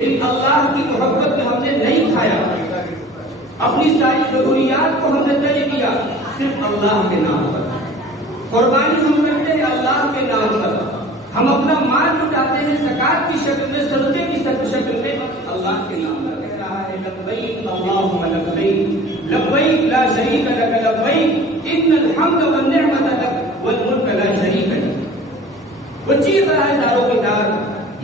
اللہ کی محبت میں ہم نے نہیں کھایا، اپنی ساری ضروریات کو ہم نے طے کیا صرف اللہ کے نام پر، قربانی ہم کرتے ہیں اللہ کے نام پر، ہم اپنا مال لٹاتے ہیں زکات کی شکل میں، صدقے کی شکل میں، اللہ کے نام پر کہہ رہا ہے لبیک اللہم لبیک لبیک لا شریک لک لبیک ان الحمد والنعمت لک والملک لا شریک لک۔ وہ چیز ہے داروں کے دار،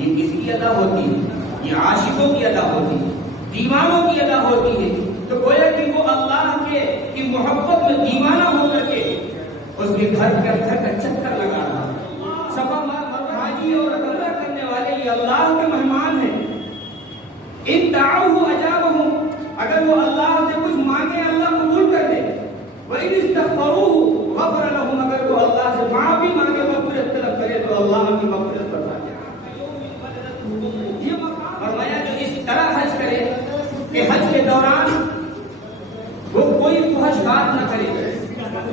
یہ کس کی ادا ہوتی ہے؟ یہ عاشقوں کی ادا ہوتی ہے، دیوانوں کی ادا ہوتی ہے۔ تو گویا کہ وہ اللہ کے کی محبت میں دیوانہ ہو کر کے اس کے گھر کا چکر لگا رہا ہے۔ صفا مروہ حاجی اور عمرہ کرنے والے یہ اللہ کے مہمان ہیں۔ ان دعوہ اجابہم، اگر وہ اللہ سے کچھ مانگے اللہ قبول کر دے، وَإِنِ اسْتَغْفَرُوهُ غَفَرَ لَهُمْ، اگر وہ اللہ سے معافی مانگے مغفرت طلب کرے تو اللہ کی مغفرت فرما دے۔ فرمایا جو اس طرح حج کرے کہ حج کے دوران وہ کوئی فحش بات نہ کرے،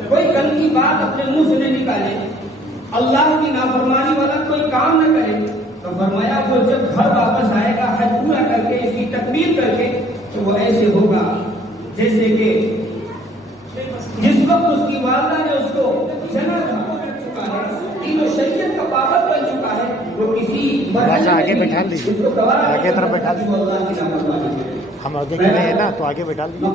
کوئی گندی بات اپنے منہ سے نہ نکالے، اللہ کی نافرمانی والا کوئی کام نہ کرے، تو فرمایا وہ جب گھر واپس آئے گا حج پورا کر کے اس کی تکبیر کر کے تو وہ ایسے ہوگا جیسے کہ جس وقت اس کی والدہ نے اس کو جنا تھا، دین و شریعت کا پابند بن چکا ہے، وہ کسی آگے بیٹھا لیجیے، آگے طرف بیٹھا لیجیے، ہم آگے کھڑے ہیں نا تو آگے بیٹھا لیجیے۔